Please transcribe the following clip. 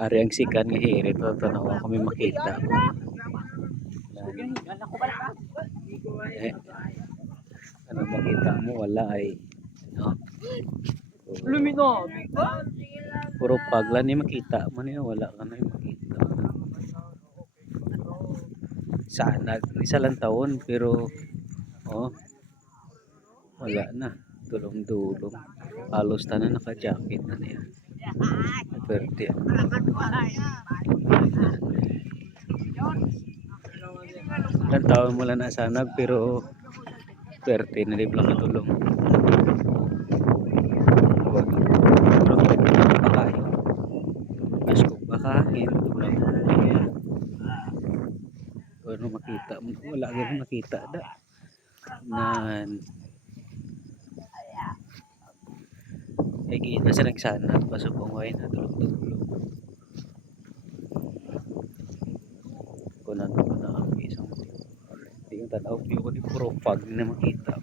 Ari ang sikan nga hiri to tanawa kami makita. Eh, ano makita mo wala ay no. Lumino. Puro pagla ni makita mo niya wala ka na makita. Sana isa lang taon pero oh wala na tulong-tulong halos tanan naka-jacket na niya. Pwerte. Ilang taon mo lang nasanag pero pwerte na rin lang katulong. Pero pwerte na pakain. Mas kung pakain, tulong mo niya. Kung ano makita mo, wala ganun makita da. Nan ay kita sa nagsanag pasupong way na tulong-tulong. Kung ano na ang isang hindi yung tanaw ko di puro fog na makita.